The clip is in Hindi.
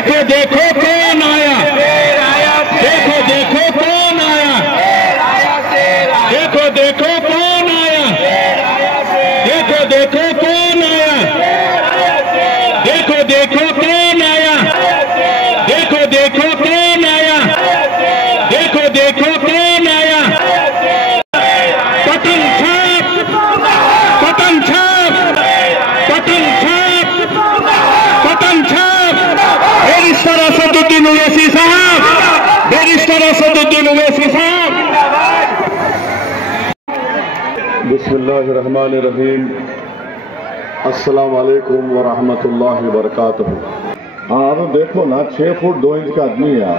देखो देखो कौन आया, देखो देखो कौन आया, देखो देखो कौन आया, देखो देखो कौन आया, देखो देखो कौन आया, देखो देखो कौन आया, देखो देखो कौन आया। पतन छाप, पतन छाप, पतन छाप, पतन छाप। बैरिस्टर असदुद्दीन ओवैसी साहब, बैरिस्टर असदुद्दीन ओवैसी साहब। बिस्मिल्लाहिर्रहमानिर्रहीम। अस्सलाम वालेकुम व रहमतुल्लाहि व बरकातहू। हाँ, अब देखो ना, 6 फुट 2 इंच का आदमी है।